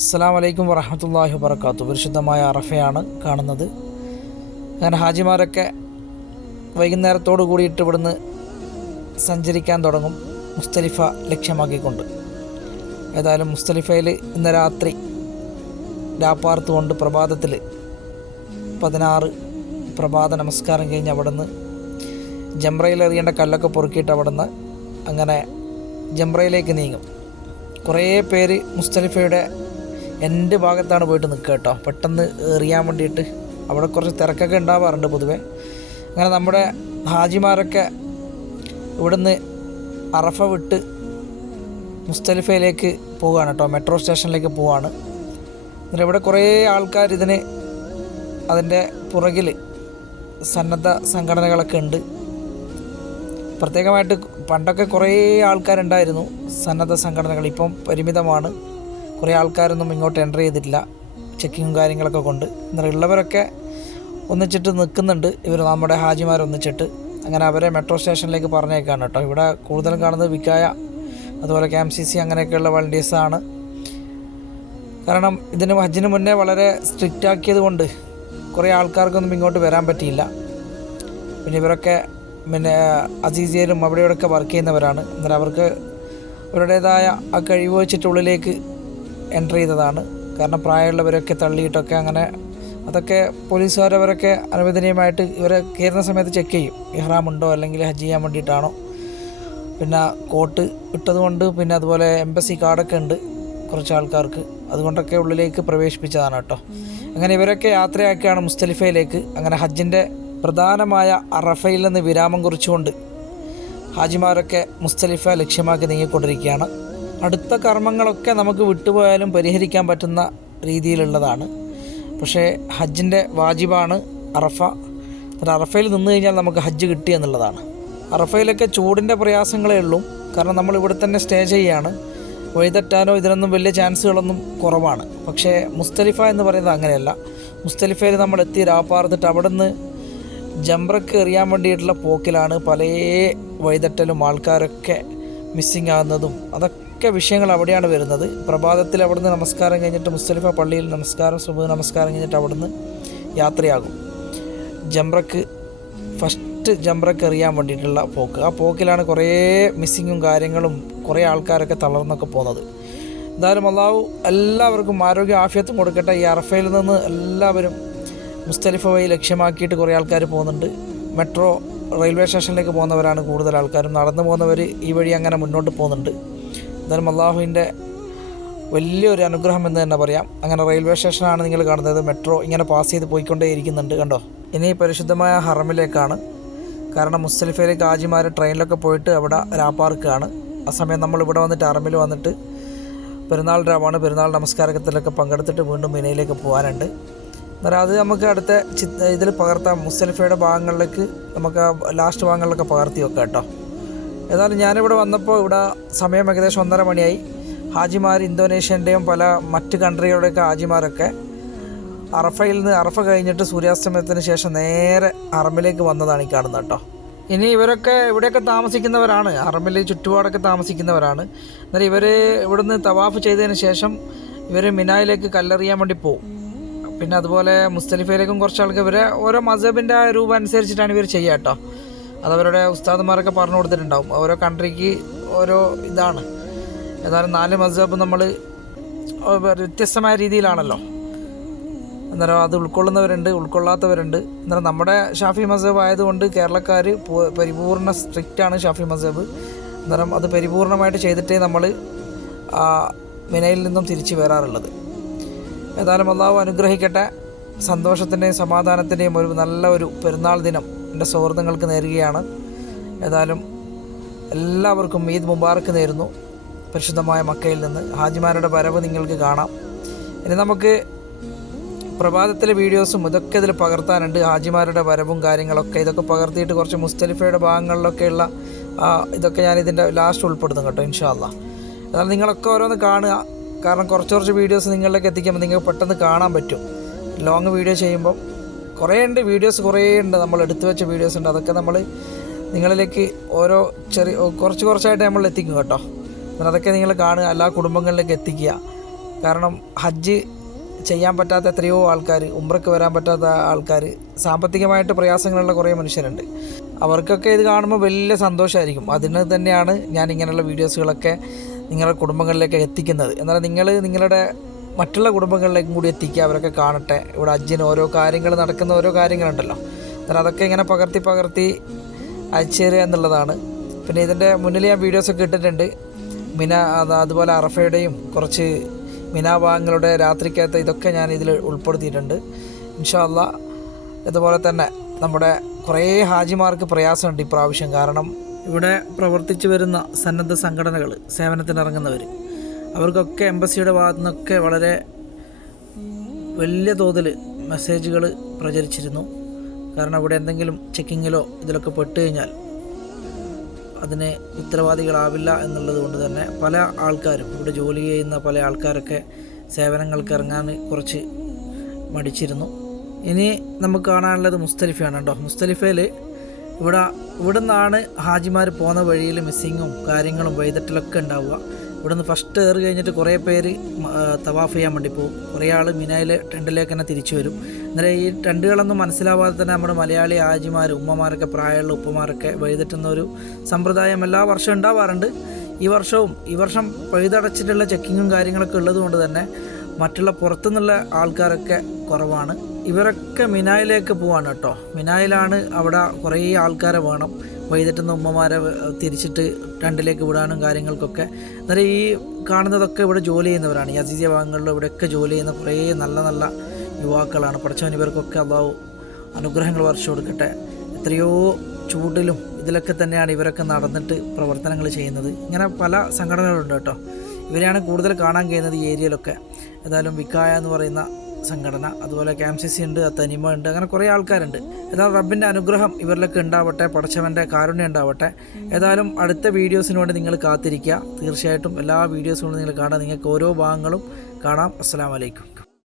അസ്സാം വലൈക്കും വറഹമത്തല്ലാഹി വബർക്കാത്തു പരിശുദ്ധമായ അറഫയാണ് കാണുന്നത്. അങ്ങനെ ഹാജിമാരൊക്കെ വൈകുന്നേരത്തോടു കൂടിയിട്ട് ഇവിടുന്ന് സഞ്ചരിക്കാൻ തുടങ്ങും. മുസ്തലിഫ ലക്ഷ്യമാക്കിക്കൊണ്ട്. ഏതായാലും മുസ്തലിഫയിൽ ഇന്ന് രാത്രി രാപ്പാർത്തുകൊണ്ട് പ്രഭാതത്തിൽ പതിനാറ് പ്രഭാത നമസ്കാരം കഴിഞ്ഞ് അവിടുന്ന് ജംറയിൽ എറിയേണ്ട കല്ലൊക്കെ പൊറുക്കിയിട്ട് അവിടുന്ന് അങ്ങനെ ജംറയിലേക്ക് നീങ്ങും. കുറേ പേര് മുസ്തലിഫയുടെ എന്റെ ഭാഗത്താണ് പോയിട്ട് നിൽക്കുക കേട്ടോ. പെട്ടെന്ന് എറിയാൻ വേണ്ടിയിട്ട് അവിടെ കുറച്ച് തിരക്കൊക്കെ ഉണ്ടാവാറുണ്ട് പൊതുവെ. അങ്ങനെ നമ്മുടെ ഹാജിമാരൊക്കെ ഇവിടുന്ന് അറഫ വിട്ട് മുസ്തലിഫയിലേക്ക് പോവുകയാണ് കേട്ടോ. മെട്രോ സ്റ്റേഷനിലേക്ക് പോവാണ് എന്നിട്ട് ഇവിടെ കുറേ ആൾക്കാർ ഇതിന് അതിന്റെ പുറകിൽ സന്നദ്ധ സംഘടനകളൊക്കെ ഉണ്ട്. പ്രത്യേകമായിട്ട് പണ്ടൊക്കെ കുറേ ആൾക്കാരുണ്ടായിരുന്നു സന്നദ്ധ സംഘടനകൾ. ഇപ്പം പരിമിതമാണ്. കുറേ ആൾക്കാരൊന്നും ഇങ്ങോട്ട് എന്റർ ചെയ്തിട്ടില്ല. ചെക്കിങ്ങും കാര്യങ്ങളൊക്കെ കൊണ്ട്. എന്നാൽ ഉള്ളവരൊക്കെ ഒന്നിച്ചിട്ട് നിൽക്കുന്നുണ്ട് ഇവർ നമ്മുടെ ഹാജിമാർ ഒന്നിച്ചിട്ട്. അങ്ങനെ അവരെ മെട്രോ സ്റ്റേഷനിലേക്ക് പറഞ്ഞേക്കാണ് കേട്ടോ. ഇവിടെ കൂടുതലും കാണുന്നത് വിക്കായ അതുപോലെ കെ എം സി സി അങ്ങനെയൊക്കെയുള്ള വളണ്ടിയേഴ്സാണ് കാരണം ഇതിന് ഹജ്ജിന് മുന്നേ വളരെ സ്ട്രിക്റ്റ് ആക്കിയത് കൊണ്ട് കുറേ ആൾക്കാർക്കൊന്നും ഇങ്ങോട്ട് വരാൻ പറ്റിയില്ല. പിന്നെ ഇവരൊക്കെ പിന്നെ അസീസിയയിലും അവിടെയോടൊക്കെ വർക്ക് ചെയ്യുന്നവരാണ്. എന്നാൽ അവർക്ക് അവരുടേതായ ആ കഴിവ് വെച്ചിട്ട് ഉള്ളിലേക്ക് എന്റർ ചെയ്തതാണ്. കാരണം പ്രായമുള്ളവരൊക്കെ തള്ളിയിട്ടൊക്കെ അങ്ങനെ അതൊക്കെ പോലീസുകാരവരൊക്കെ അനുവദനീയമായിട്ട് ഇവരെ കയറുന്ന സമയത്ത് ചെക്ക് ചെയ്യും. ഇഹ്റാം ഉണ്ടോ അല്ലെങ്കിൽ ഹജ്ജ് ചെയ്യാൻ വേണ്ടിയിട്ടാണോ. പിന്നെ കോട്ട് ഇട്ടതുകൊണ്ട് പിന്നെ അതുപോലെ എംബസി കാർഡൊക്കെ ഉണ്ട് കുറച്ച് ആൾക്കാർക്ക് അതുകൊണ്ടൊക്കെ ഉള്ളിലേക്ക് പ്രവേശിപ്പിച്ചതാണ് കേട്ടോ. അങ്ങനെ ഇവരൊക്കെ യാത്രയാക്കിയാണ് മുസ്തലിഫയിലേക്ക്. അങ്ങനെ ഹജ്ജിന്റെ പ്രധാനമായ അറഫയിൽ നിന്ന് വിരാമം കുറിച്ചുകൊണ്ട് ഹാജിമാരൊക്കെ മുസ്തലിഫ ലക്ഷ്യമാക്കി നീങ്ങിക്കൊണ്ടിരിക്കുകയാണ്. അടുത്ത കർമ്മങ്ങളൊക്കെ നമുക്ക് വിട്ടുപോയാലും പരിഹരിക്കാൻ പറ്റുന്ന രീതിയിലുള്ളതാണ്. പക്ഷേ ഹജ്ജിന്റെ വാജിബാണ് അറഫ. എന്നിട്ട് അറഫയിൽ നിന്ന് കഴിഞ്ഞാൽ നമുക്ക് ഹജ്ജ് കിട്ടി എന്നുള്ളതാണ്. അറഫയിലൊക്കെ ചൂടിന്റെ പ്രയാസങ്ങളേ ഉള്ളൂ. കാരണം നമ്മൾ ഇവിടെ തന്നെ സ്റ്റേ ചെയ്യുകയാണ് വഴിതെറ്റാനോ ഇതിനൊന്നും വലിയ ചാൻസുകളൊന്നും കുറവാണ്. പക്ഷേ മുസ്തലിഫ എന്ന് പറയുന്നത് അങ്ങനെയല്ല. മുസ്തലിഫയിൽ നമ്മൾ എത്തി രാപ്പാർത്തിട്ട് അവിടെ നിന്ന് ജംറക്ക് എറിയാൻ വേണ്ടിയിട്ടുള്ള പോക്കിലാണ് പല വഴിതെറ്റലും ആൾക്കാരൊക്കെ മിസ്സിങ് ആകുന്നതും അതൊക്കെ വിഷയങ്ങൾ അവിടെയാണ് വരുന്നത്. പ്രഭാതത്തിൽ അവിടുന്ന് നമസ്കാരം കഴിഞ്ഞിട്ട് മുസ്തലിഫ പള്ളിയിൽ നമസ്കാരം സുബ് നമസ്കാരം കഴിഞ്ഞിട്ട് അവിടുന്ന് യാത്രയാകും. ജംറക്ക് ഫസ്റ്റ് ജംറക്ക് എറിയാൻ വേണ്ടിയിട്ടുള്ള പോക്ക്. ആ പോക്കിലാണ് കുറേ മിസ്സിങ്ങും കാര്യങ്ങളും കുറേ ആൾക്കാരൊക്കെ തളർന്നൊക്കെ പോകുന്നത് എന്തായാലും അള്ളാഹു എല്ലാവർക്കും ആരോഗ്യ ആഫ്യത്തും കൊടുക്കട്ടെ. ഈ അറഫയിൽ നിന്ന് എല്ലാവരും മുസ്തലിഫ വഴി ലക്ഷ്യമാക്കിയിട്ട് കുറേ ആൾക്കാർ പോകുന്നുണ്ട്. മെട്രോ റെയിൽവേ സ്റ്റേഷനിലേക്ക് പോകുന്നവരാണ് കൂടുതൽ ആൾക്കാരും. നടന്നു പോകുന്നവർ ഈ വഴി അങ്ങനെ മുന്നോട്ട് പോകുന്നുണ്ട്. എന്തായാലും അള്ളാഹുവിന്റെ വലിയൊരു അനുഗ്രഹം എന്ന് തന്നെ പറയാം. അങ്ങനെ റെയിൽവേ സ്റ്റേഷനാണ് നിങ്ങൾ കാണുന്നത്. മെട്രോ ഇങ്ങനെ പാസ് ചെയ്ത് പോയിക്കൊണ്ടേ ഇരിക്കുന്നുണ്ട് കണ്ടോ? ഇനി പരിശുദ്ധമായ ഹറമിലേക്കാണ്. കാരണം മുസ്തലിഫയിലേക്ക് ആജിമാർ ട്രെയിനിലൊക്കെ പോയിട്ട് അവിടെ രാപ്പാർക്കാണ്. ആ സമയം നമ്മൾ ഇവിടെ വന്നിട്ട് ഹറമിൽ വന്നിട്ട് പെരുന്നാൾ രാവാണ്. പെരുന്നാൾ നമസ്കാരത്തിലൊക്കെ പങ്കെടുത്തിട്ട് വീണ്ടും മിനയിലേക്ക് പോകാനുണ്ട്. അന്നേരം അത് നമുക്ക് അടുത്ത ഇതിൽ പകർത്താം. മുസ്തലിഫയുടെ ഭാഗങ്ങളിലേക്ക് നമുക്ക് ലാസ്റ്റ് ഭാഗങ്ങളിലൊക്കെ പകർത്തി വെക്കാം കേട്ടോ. ഏതായാലും ഞാനിവിടെ വന്നപ്പോൾ ഇവിടെ സമയം ഏകദേശം ഒന്നര മണിയായി. ഹാജിമാർ ഇന്തോനേഷ്യന്റെയും പല മറ്റ് കൺട്രികളുടെയൊക്കെ ഹാജിമാരൊക്കെ അറഫയിൽ നിന്ന് അറഫ കഴിഞ്ഞിട്ട് സൂര്യാസ്തമയത്തിന് ശേഷം നേരെ അറമിലേക്ക് വന്നതാണ് ഈ കാണുന്നത് കേട്ടോ. ഇനി ഇവരൊക്കെ ഇവിടെയൊക്കെ താമസിക്കുന്നവരാണ്. അറമിൽ ചുറ്റുപാടൊക്കെ താമസിക്കുന്നവരാണ്. എന്നാൽ ഇവർ ഇവിടുന്ന് തവാഫ് ചെയ്തതിന് ശേഷം ഇവർ മിനായിലേക്ക് കല്ലെറിയാൻ വേണ്ടി പോകും പിന്നെ അതുപോലെ മുസ്തലിഫയിലേക്കും കുറച്ച് ആൾക്ക് ഇവരെ ഓരോ മസബിന്റെ രൂപം അനുസരിച്ചിട്ടാണ് ഇവർ ചെയ്യുക കേട്ടോ. അതവരുടെ ഉസ്താദന്മാരൊക്കെ പറഞ്ഞു കൊടുത്തിട്ടുണ്ടാവും. ഓരോ കൺട്രിക്ക് ഓരോ ഇതാണ്. ഏതായാലും നാല് മസബ് നമ്മൾ വ്യത്യസ്തമായ രീതിയിലാണല്ലോ. അന്നേരം അത് ഉൾക്കൊള്ളുന്നവരുണ്ട് ഉൾക്കൊള്ളാത്തവരുണ്ട്. അന്നേരം നമ്മുടെ ഷാഫി മസബ് ആയതുകൊണ്ട് കേരളക്കാർ പരിപൂർണ സ്ട്രിക്റ്റാണ് ഷാഫി മസബ് അന്നേരം അത് പരിപൂർണമായിട്ട് ചെയ്തിട്ടേ നമ്മൾ ആ മിനയിൽ നിന്നും തിരിച്ചു വരാറുള്ളത്. ഏതായാലും അള്ളാഹു അനുഗ്രഹിക്കട്ടെ. സന്തോഷത്തിന്റെയും സമാധാനത്തിന്റെയും ഒരു നല്ല ഒരു പെരുന്നാൾ ദിനം എന്റെ സൗഹൃദങ്ങൾക്ക് നേരുകയാണ്. ഏതായാലും എല്ലാവർക്കും ഈദ് മുബാറക്ക് നേരുന്നു. പരിശുദ്ധമായ മക്കയിൽ നിന്ന്. ഹാജിമാരുടെ വരവ് നിങ്ങൾക്ക് കാണാം. ഇനി നമുക്ക് പ്രഭാതത്തിലെ വീഡിയോസും ഇതൊക്കെ ഇതിൽ പകർത്താനുണ്ട്. ഹാജിമാരുടെ വരവും കാര്യങ്ങളൊക്കെ ഇതൊക്കെ പകർത്തിയിട്ട് കുറച്ച് മുസ്തലിഫയുടെ ഭാഗങ്ങളിലൊക്കെയുള്ള ഇതൊക്കെ ഞാൻ ഇതിന്റെ ലാസ്റ്റ് ഉൾപ്പെടുത്തും കേട്ടോ ഇൻഷാല്ല എന്നാൽ നിങ്ങളൊക്കെ ഓരോന്ന് കാണുക. കാരണം കുറച്ച് കുറച്ച് വീഡിയോസ് നിങ്ങളിലേക്ക് എത്തിക്കുമ്പോൾ നിങ്ങൾക്ക് പെട്ടെന്ന് കാണാൻ പറ്റും. ലോങ് വീഡിയോ ചെയ്യുമ്പോൾ കുറേ ഉണ്ട് വീഡിയോസ് കുറേ ഉണ്ട് നമ്മൾ എടുത്തു വെച്ച വീഡിയോസ് ഉണ്ട്. അതൊക്കെ നമ്മൾ നിങ്ങളിലേക്ക് ഓരോ ചെറിയ കുറച്ച് കുറച്ചായിട്ട് നമ്മൾ എത്തിക്കും കേട്ടോ. എന്നാൽ അതൊക്കെ നിങ്ങൾ കാണുക. എല്ലാ കുടുംബങ്ങളിലേക്ക് എത്തിക്കുക. കാരണം ഹജ്ജ് ചെയ്യാൻ പറ്റാത്ത എത്രയോ ആൾക്കാർ ഉമ്രക്ക് വരാൻ പറ്റാത്ത ആൾക്കാർ സാമ്പത്തികമായിട്ട് പ്രയാസങ്ങളുള്ള കുറേ മനുഷ്യരുണ്ട്. അവർക്കൊക്കെ ഇത് കാണുമ്പോൾ വലിയ സന്തോഷമായിരിക്കും അതിന് തന്നെയാണ് ഞാൻ ഇങ്ങനെയുള്ള വീഡിയോസുകളൊക്കെ നിങ്ങളുടെ കുടുംബങ്ങളിലേക്ക് എത്തിക്കുന്നത്. എന്നാൽ നിങ്ങൾ നിങ്ങളുടെ മറ്റുള്ള കുടുംബങ്ങളിലേക്കും കൂടി എത്തിക്കുക അവരൊക്കെ കാണട്ടെ. ഇവിടെ അജ്ജൻ ഓരോ കാര്യങ്ങൾ നടക്കുന്ന ഓരോ കാര്യങ്ങളുണ്ടല്ലോ. അന്നേരം അതൊക്കെ ഇങ്ങനെ പകർത്തി പകർത്തി അയച്ചു തരിക എന്നുള്ളതാണ്. പിന്നെ ഇതിന്റെ മുന്നിൽ ഞാൻ വീഡിയോസൊക്കെ ഇട്ടിട്ടുണ്ട്. മിന അത് അതുപോലെ അറഫയുടെയും കുറച്ച് മിനാഭാഗങ്ങളുടെ രാത്രിക്കകത്ത് ഇതൊക്കെ ഞാൻ ഇതിൽ ഉൾപ്പെടുത്തിയിട്ടുണ്ട്. ഇൻഷാല്ല ഇതുപോലെ തന്നെ നമ്മുടെ കുറേ ഹാജിമാർക്ക് പ്രയാസമുണ്ട് ഇപ്രാവശ്യം. കാരണം ഇവിടെ പ്രവർത്തിച്ചു വരുന്ന സന്നദ്ധ സംഘടനകൾ സേവനത്തിനിറങ്ങുന്നവർ അവർക്കൊക്കെ എംബസിയുടെ ഭാഗത്തു നിന്നൊക്കെ വളരെ വലിയ തോതിൽ മെസ്സേജുകൾ പ്രചരിച്ചിരുന്നു. കാരണം അവിടെ എന്തെങ്കിലും ചെക്കിങ്ങിലോ ഇതിലൊക്കെ പെട്ട് കഴിഞ്ഞാൽ അതിന് ഉത്തരവാദികളാവില്ല എന്നുള്ളത് കൊണ്ട് തന്നെ പല ആൾക്കാരും ഇവിടെ ജോലി ചെയ്യുന്ന പല ആൾക്കാരൊക്കെ സേവനങ്ങൾക്ക് ഇറങ്ങാൻ കുറച്ച് മടിച്ചിരുന്നു. ഇനി നമുക്ക് കാണാനുള്ളത് മുസ്തലിഫയാണ് കേട്ടോ. മുസ്തലിഫയിൽ ഇവിടെ ഇവിടെ നിന്നാണ് ഹാജിമാർ പോകുന്ന വഴിയിൽ മിസ്സിങ്ങും കാര്യങ്ങളും വൈതട്ടിലൊക്കെ ഉണ്ടാവുക. ഇവിടെ നിന്ന് ഫസ്റ്റ് കയറി കഴിഞ്ഞിട്ട് കുറേ പേര് തവാഫ് ചെയ്യാൻ വേണ്ടി പോകും കുറേ ആൾ മിനായിൽ ടെന്റിലേക്ക് തന്നെ തിരിച്ചു വരും. അന്നേരം ഈ ടെന്റുകളൊന്നും മനസ്സിലാവാതെ തന്നെ നമ്മുടെ മലയാളി ആജിമാർ ഉമ്മമാരൊക്കെ പ്രായമുള്ള ഉപ്പമാരൊക്കെ വഴിതെറ്റുന്ന ഒരു സമ്പ്രദായം എല്ലാ വർഷവും ഉണ്ടാവാറുണ്ട്. ഈ വർഷവും ഈ വർഷം വഴിതടച്ചിട്ടുള്ള ചെക്കിങ്ങും കാര്യങ്ങളൊക്കെ ഉള്ളതുകൊണ്ട് തന്നെ മറ്റുള്ള പുറത്തുനിന്നുള്ള ആൾക്കാരൊക്കെ കുറവാണ്. ഇവരൊക്കെ മിനായിലേക്ക് പോവാണ് കേട്ടോ. മിനായിലാണ് അവിടെ കുറേ ആൾക്കാരെ വേണം. വൈകിട്ടുന്ന ഉമ്മമാരെ തിരിച്ചിട്ട് രണ്ടിലേക്ക് വിടാനും കാര്യങ്ങൾക്കൊക്കെ. അന്നേരം ഈ കാണുന്നതൊക്കെ ഇവിടെ ജോലി ചെയ്യുന്നവരാണ്. ഈ അസീസിയ ഭാഗങ്ങളിലും ഇവിടെയൊക്കെ ജോലി ചെയ്യുന്ന കുറേ നല്ല നല്ല യുവാക്കളാണ്. പഠിച്ചവൻ ഇവർക്കൊക്കെ അള്ളാഹു അനുഗ്രഹങ്ങൾ വർഷം കൊടുക്കട്ടെ. എത്രയോ ചൂടിലും ഇതിലൊക്കെ തന്നെയാണ് ഇവരൊക്കെ നടന്നിട്ട് പ്രവർത്തനങ്ങൾ ചെയ്യുന്നത്. ഇങ്ങനെ പല സംഘടനകളുണ്ട് കേട്ടോ. ഇവരെയാണ് കൂടുതൽ കാണാൻ കഴിയുന്നത് ഈ ഏരിയയിലൊക്കെ. ഏതായാലും വിക്കായ എന്ന് പറയുന്ന സംഘടന അതുപോലെ കെ എം സി സി ഉണ്ട് തനിമ ഉണ്ട് അങ്ങനെ കുറേ ആൾക്കാരുണ്ട്. ഏതായാലും റബ്ബിന്റെ അനുഗ്രഹം ഇവരിലൊക്കെ ഉണ്ടാവട്ടെ പടച്ചവന്റെ കാരുണ്യം ഉണ്ടാവട്ടെ. ഏതായാലും അടുത്ത വീഡിയോസിന് വേണ്ടി നിങ്ങൾ കാത്തിരിക്കുക. തീർച്ചയായിട്ടും എല്ലാ വീഡിയോസും നിങ്ങൾ കാണാം. നിങ്ങൾക്ക് ഓരോ ഭാഗങ്ങളും കാണാം. അസ്സാം വലൈക്കും